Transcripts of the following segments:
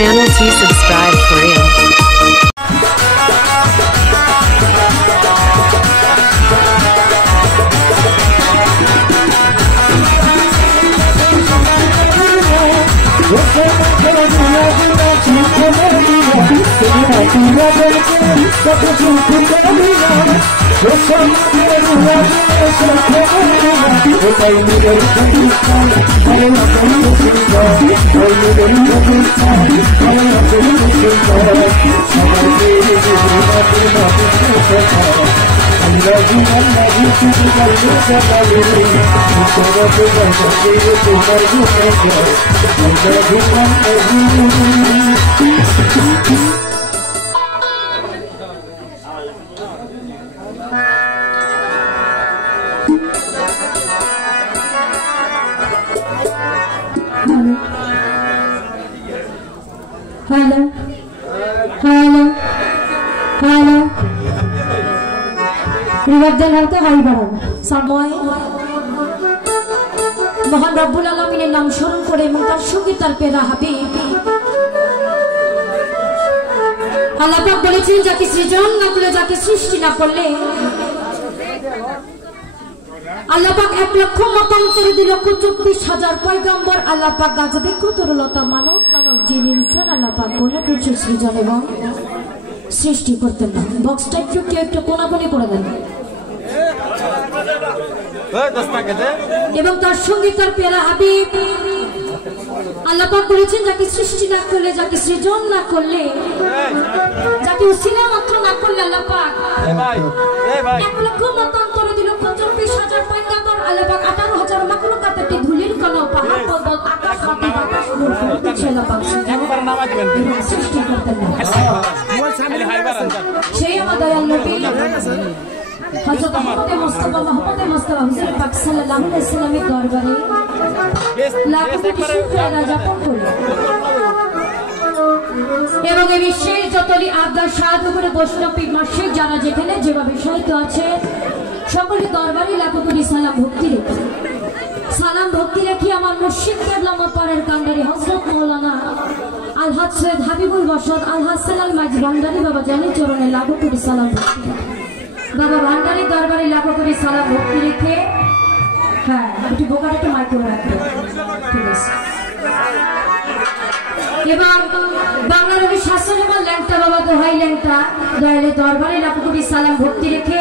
channel to subscribe free. মহান রব্বুল আলামিনের নাম স্মরণ করে এবং তার সঙ্গে তার পেরা হাবিব আল্লাহ পাক বলেছেন, যাকে সৃজন না করলে, যাকে সৃষ্টি না করলে আল্লাহ পাক 1,00,000 মতান্তরে 2,24,000 পয়গম্বর আল্লাহ পাক গাজবে কুতুরলতা মানব দানব জিন ইনসান আল্লাহ পাক কোনো কিছু সৃজন এবং সৃষ্টি করতেন না। বক্সটা একটু কোনাকুনি করে দেন এবং তার সঙ্গে তার পেয়ারা হাবিব আল্লাহ পাক বলেছেন, যাকে সৃষ্টি না করলে, যাকে সৃজন না করলে, যাকে উসিলা মাত্র না করলে আল্লাহ পাক 1,00,000 মতান্তরে 2,24,000 পয়গম্বর আল্লাহ পাক 18,000 মাখলুকাতের ধুলির কণা পাহাড় পর্বত আকাশ মাটি বাতাস আল্লাহ পাক সৃষ্টি করতেন না। সেই আমাদের দয়াল নবী হযরত মুহাম্মদ মুস্তাফা হুজুর পাক সাল্লাল্লাহু আলাইহি ওয়াসাল্লামের দরবারে লাখো কোটি শুকরিয়া জ্ঞাপন করি এবং এই বিশ্বের যতলি আজ্ঞা সাধু করে বৈষ্ণব মাসিক যারা যেখানে যেভাবে সাহিত্য আছে সকলের দরবারে লাখো কোটি সালাম ভক্তি রেখে আমার মুর্শিদ কেবলা মোপারের কান্ডারি হযরত মাওলানা আলহাজ সৈয়দ হাবিবুল বশর আল হাসান আল মাঝি ভান্ডারী বাবা জানি চরণে লাখো কোটি সালাম বাবা ভান্ডারী দরবারে লাখো কোটি সালাম ভক্তি রেখে হ্যাঁ একটু বোকাটা একটু মাইক করে রাখবে ঠিক আছে। এবং বাংলার রবি শাসন এবং ল্যাংটা বাবা দোহাই ল্যাংটা দয়ালের দরবারে লাখো কোটি সালাম ভক্তি রেখে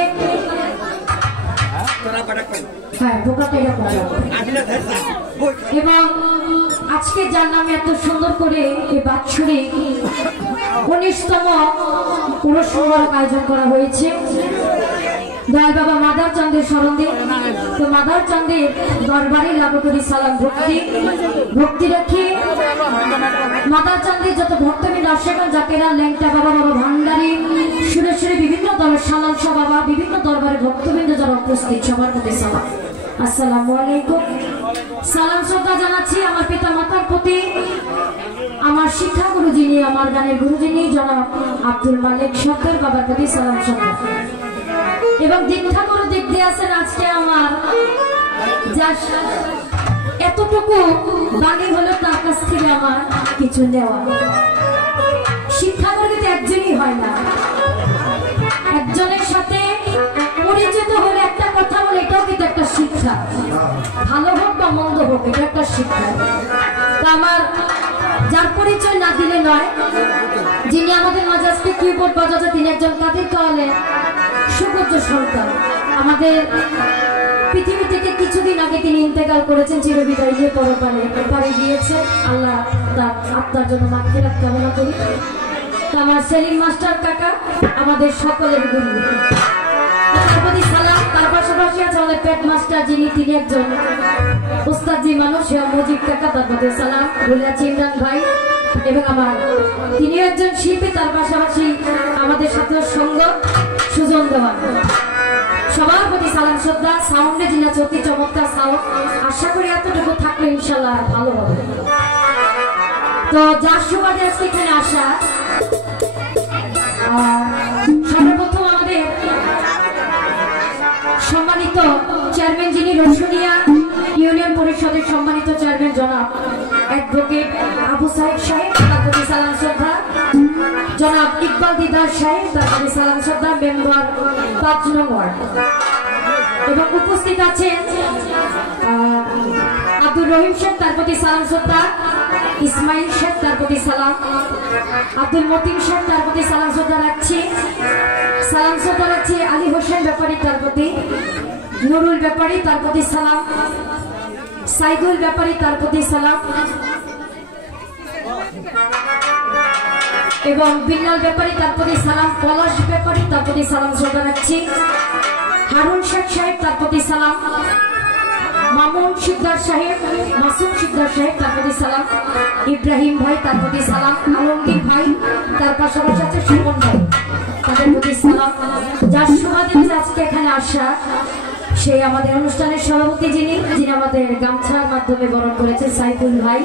হ্যাঁ বোকাটা এরকম এবং আজকে যার নামে এত সুন্দর করে এই বাৎসরিক 19তম পুরস্কার আয়োজন করা হয়েছে দয়াল বাবা মাদার চাঁদের স্মরণে। তো মাদার চাঁদের দরবারে লাখো কোটি সালাম ভক্তি রেখে মাদার চাঁদের যত ভক্তবৃন্দ আশেখান জাকেরা ল্যাংটা বাবা বাবা ভান্ডারী সুরে সুরে বিভিন্ন দলের সালাম সহ বাবা বিভিন্ন দরবারে ভক্তবৃন্দ যারা উপস্থিত সবার প্রতি সালাম আসসালামু আলাইকুম। সালাম শ্রদ্ধা জানাচ্ছি আমার পিতা মাতার প্রতি, আমার শিক্ষা গুরু যিনি, আমার গানের গুরু যিনি জনাব আব্দুল মালিক সরকার বাবার প্রতি সালাম শ্রদ্ধা এবং দীক্ষা গুরু দিক দিয়ে আছেন আজকে আমার যা এতটুকু বাণী হলো তার কাছ থেকে আমার কিছু নেওয়া। শিক্ষা গুরু কিন্তু একজনই হয় না, একজনের সাথে পরিচিত হলে একটা কথা বলে এটাও কিন্তু একটা শিক্ষা, ভালো হোক বা মন্দ হোক এটা একটা শিক্ষা। তা আমার যার পরিচয় না দিলে নয়, যিনি আমাদের মাঝে আজকে কিবোর্ড বাজাচ্ছে তিনি একজন কাদের কাওয়ালে সুপূজ্য সরকার, আমাদের পৃথিবী থেকে কিছুদিন আগে তিনি ইন্তেকাল করেছেন, চিরবিদায় নিয়ে পরপারে পাড়ি দিয়েছে। আল্লাহ তার আত্মার জন্য মাগফিরাত কামনা করি। আমার সেলিম মাস্টার কাকা আমাদের সকলের গুরু, তার প্রতি সালাম। তার পাশাপাশি আছে আমাদের পেট মাস্টার যিনি, তিনি একজন উস্তাদজি মানুষ, মজিব কাকা, তার প্রতি সালাম। বলে আছে ইমরান ভাই এবং আমার তিনি একজন শিল্পী, তার পাশাপাশি আমাদের সাথে সঙ্গ সুজন দেওয়ান, সবার প্রতি সালাম শ্রদ্ধা। সাউন্ডে যিনি আছে অতি চমৎকার সাউন্ড, আশা করি এতটুকু থাকলে ইনশাল্লাহ ভালো হবে। তো যার সুবাদে আজকে এখানে আসা, সর্বপ্রথম আমাদের সম্মানিত চেয়ারম্যান যিনি, রসুলিয়া ইউনিয়ন পরিষদের সম্মানিত চেয়ারম্যান জনাব অ্যাডভোকেট আবু সাহেব সাহেব, তার প্রতি সালাম জনাব ইকবাল দিদার সাহেব, তারপরে সালাম শ্রদ্ধা মেম্বার ৫ নং ওয়ার্ড। এবং উপস্থিত আছেন আব্দুর রহিম শেখ, তার প্রতি সালাম শ্রদ্ধা, ইসমাইল শেখ, তার প্রতি সালাম, আব্দুল মতিন শেখ, তার প্রতি সালাম শ্রদ্ধা রাখছি। সালাম শ্রদ্ধা রাখছি আলী হোসেন ব্যাপারী, তার প্রতি নুরুল ব্যাপারী, তার প্রতি সালাম, সাইদুল ব্যাপারী, তার প্রতি সালাম, এবং বিল্লাল ব্যাপারী, তার প্রতি সালাম, পলাশ ব্যাপারী, তার প্রতি সালাম শ্রদ্ধা রাখছি। হারুন শেখ সাহেব, তার প্রতি সালাম, মামুন শিকদার সাহেব, মাসুম শিকদার সাহেব, তার প্রতি সালাম, ইব্রাহিম ভাই, তার প্রতি সালাম, আলমগীর ভাই, তার পাশাপাশি আছে সুমন ভাই, তাদের প্রতি সালাম। যার সুবাদে আজকে এখানে আসা সেই আমাদের অনুষ্ঠানের সভাপতি যিনি আমাদের গামছার মাধ্যমে বরণ করেছে সাইফুল ভাই,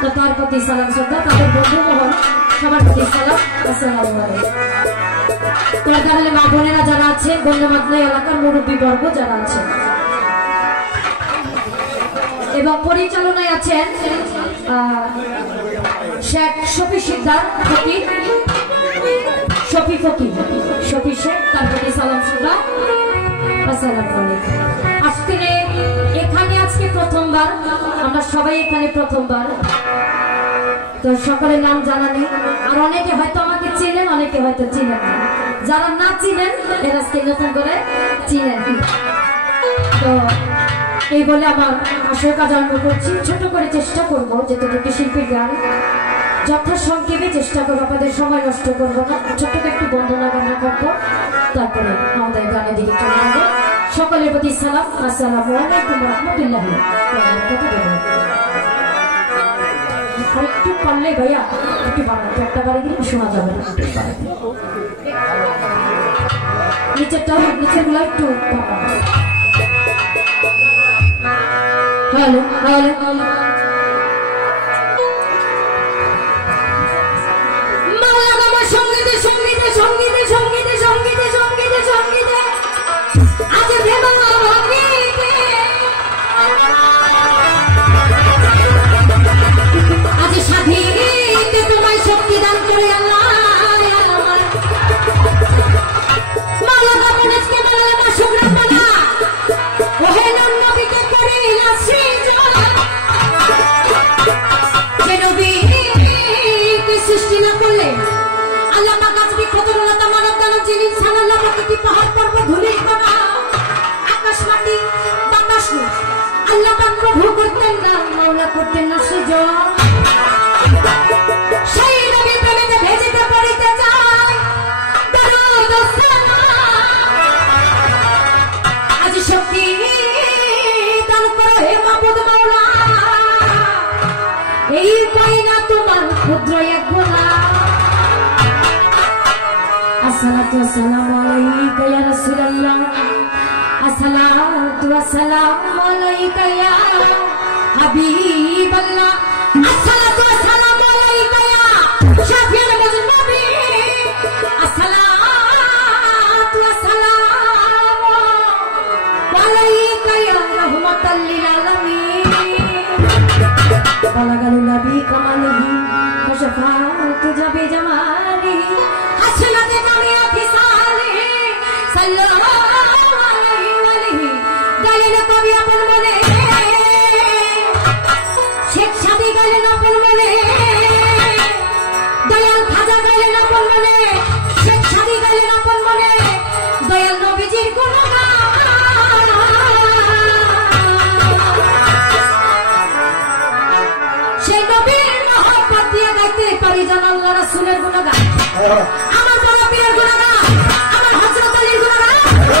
তো তার প্রতি সালাম শ্রদ্ধা। তাদের বন্ধু মহল সবার প্রতি সালাম, আসসালামু আলাইকুম। এলাকার মা বোনেরা যারা আছে, গণ্যমান্য এলাকার মুরব্বী বর্গ যারা আছে, এবং পরিচালনায় আছেন শেখ শফি শিকদার ফকির, শফি ফকির, শফি শেখ, তার প্রতি সালাম শ্রদ্ধা, আসসালামু আলাইকুম। আজকে প্রথমবার, আমরা সবাই এখানে প্রথমবার, তো সকলের নাম জানা নেই। আর অনেকে হয়তো আমাকে চিনেন, অনেকে হয়তো চিনেন না। যারা না চিনেন এরা আজকে নতুন করে চিনেন। তো এই বলে আমার আসল কাজ আরম্ভ করছি। ছোট করে চেষ্টা করবো, যেহেতু শিল্পীর গান, যথাসংক্ষেপে চেষ্টা করবো, আপনাদের সময় নষ্ট করবো না। ছোট্ট একটু বন্দনা গান করবো, তারপরে আমাদের গানের দিকে চলে যাবো। সকলের প্রতি সালাম, আসসালামু আলাইকুম ওয়া রাহমাতুল্লাহি ওয়া বারাকাতুহু। একটু পারলে ভাইয়া একটু বাড়াতে, একটা বাড়ি দিলে শোনা যাবে না। নিচের গুলো একটু হ্যালো হ্যালো সঙ্গীতে সঙ্গীতে সঙ্গীতে সঙ্গীতে সঙ্গীতে সঙ্গীতে সঙ্গীতে আজ আজ স্বাধীনতে তোমায় শক্তি দান করে আল্লাহ সৃষ্টি না করলে আল্লাহ গাছ বৃক্ষলতা মানব দানব জিনিস সানাল্লাহ প্রকৃতি পাহাড় পর্বত ধুলি কণা আকাশ মাটি বাতাস আল্লাহ প্রভু করতেন না, মাওলা করতেন না সৃজন। সেই নবী প্রেমেতে ভেজিতে পড়িতে যায় আজ শক্তি দান করো হে মাবুদ মাওলা, এই পাই না তোমার ক্ষুদ্র এক গোলা। আসসালাতু ওয়াসসালামু আলাইকা ইয়া রাসূলুল্লাহ, আসসালাতু ওয়াসসালামু আলাইকা ইয়া হাবিবাল্লাহ, আসসালাতু ওয়াসসালামু আলাইকা ইয়া শাফিউল মুজনিবিন, আসসালাতু ওয়াসসালামু আলাইকা ইয়া রাহমাতাল লিল আলামিন। বালাগাল নবী কামালিহি ওয়া শাফাআতু জাবি জামালিহি হাসনাতে জামিআ ফিসালিহি সাল্লাল্লাহু আলাইহি ওয়া আলিহি। গাইলেন কবি আপন মনে, শেখ সাদি গাইলেন আপন মনে, দয়াল খাজা গাইলেন আপন মনে, শেখ সাদি গাইলেন আপন মনে, দয়াল নবীজির গুণগান। সেই নবীর মহব্বত দিয়ে গাইতে পারি যেন আল্লাহ রাসূলের গুণগান, আমার বড় পীরের গুণগান, আমার হযরত আলীর গুণগান,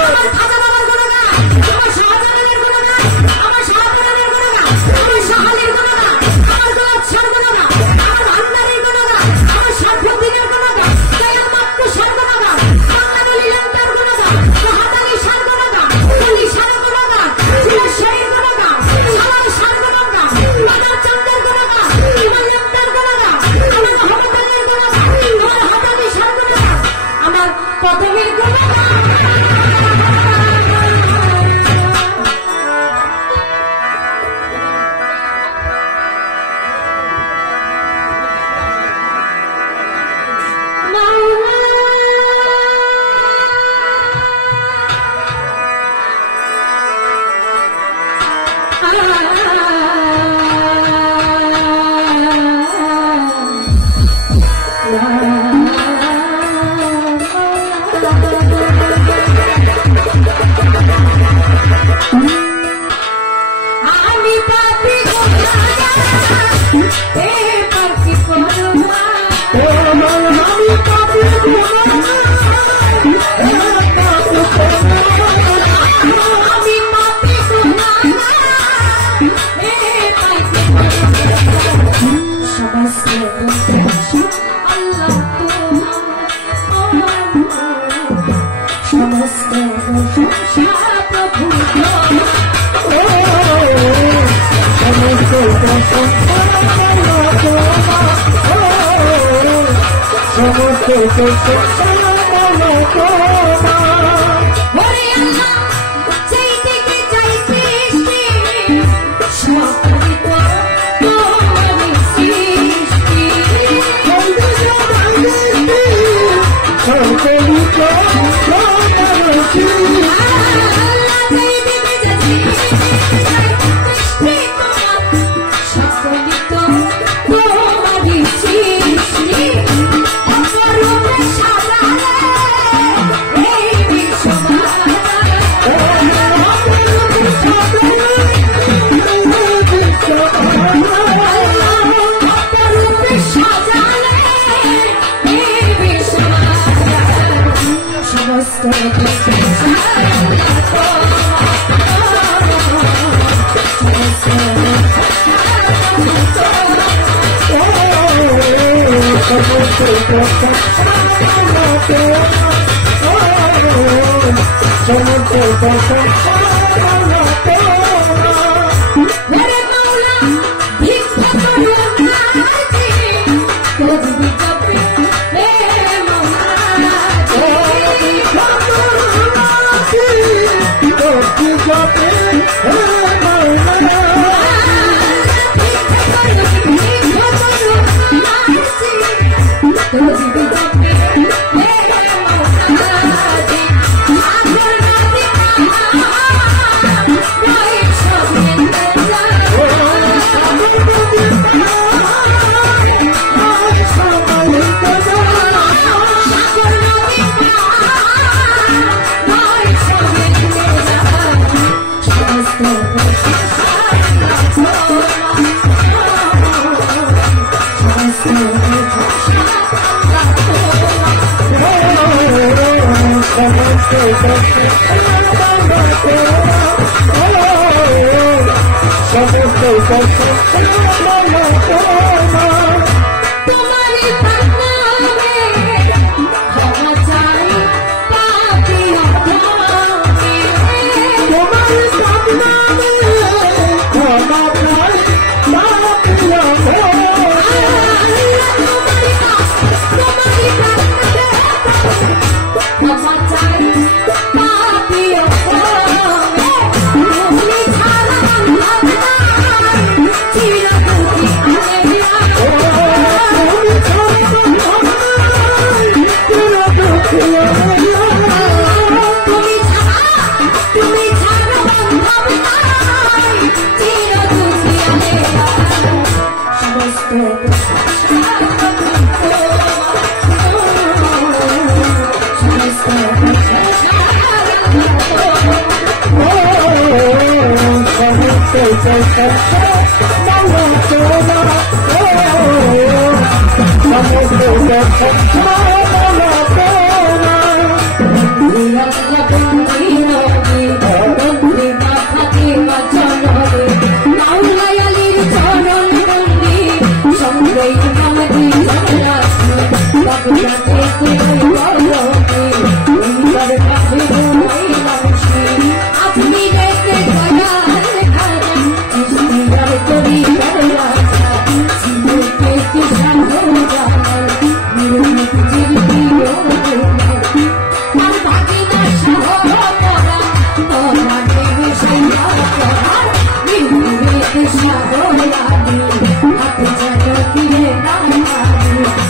আমার খাজা বাবার গুণগান, আমার শাহজালালের গুণগান, আমার শাহজালালের গুণগান, আমার শাহালির গুণগান, আমার গোলাপ শাহর গুণগান, আমার ভান্ডারির গুণগান, আমার শারফুদ্দিনের গুণগান, দয়াল মাক্কু শাহর গুণগান, বাংলার আলী লান্তার গুণগান, শাহাদ আলী শাহর গুণগান, আলী শাহর গুণগান, জিলার শাহীর গুণগান, সালার শাহর গুণগান, বাবার চাঁদের গুণগান, আমার লান্তার গুণগান, আমার মোহাম্মদ আলীর গুণগান, আমার হাদামি শাহর গুণগান,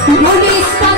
Gulistan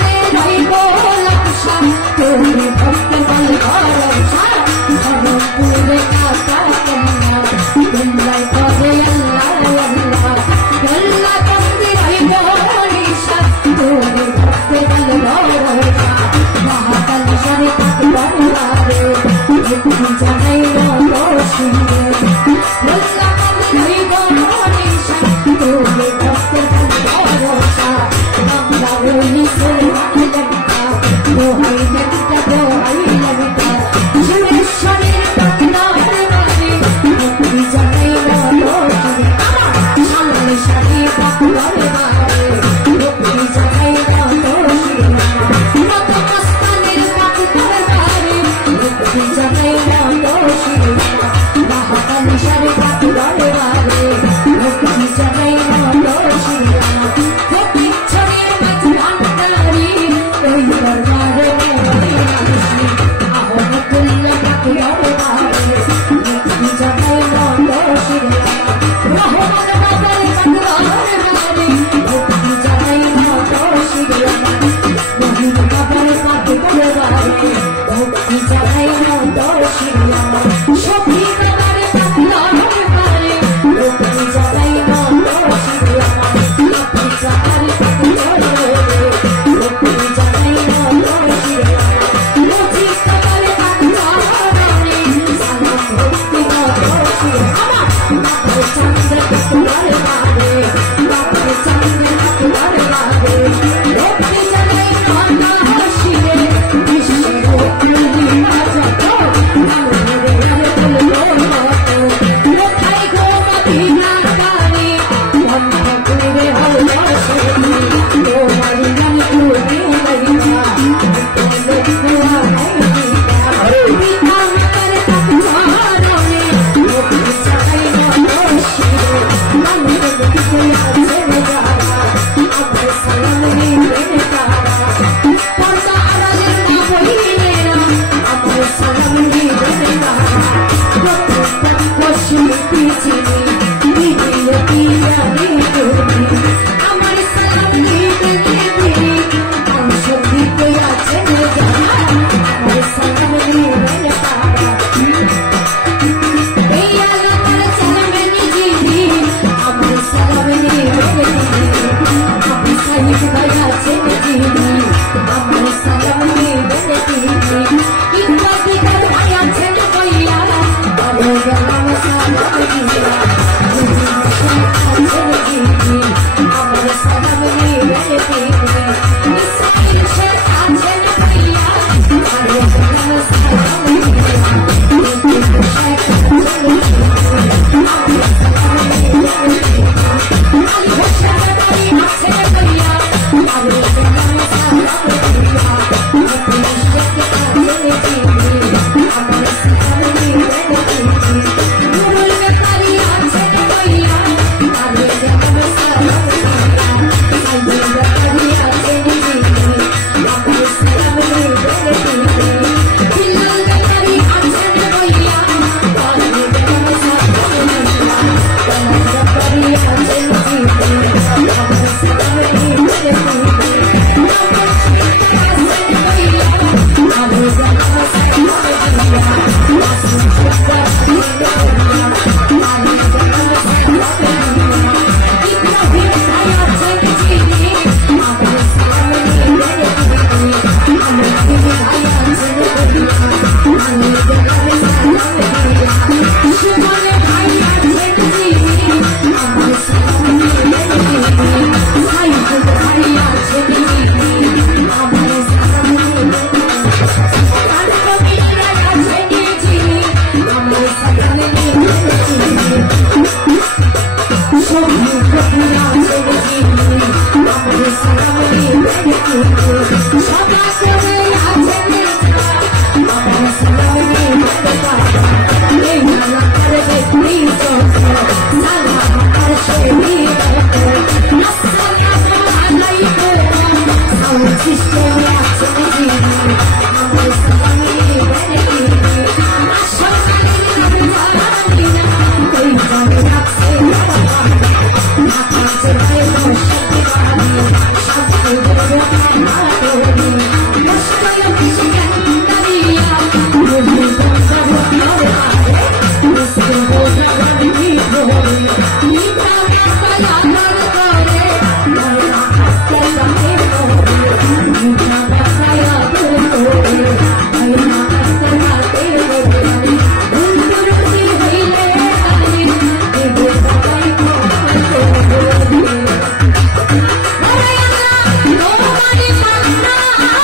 Nobody but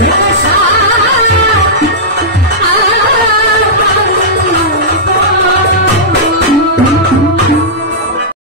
নেশা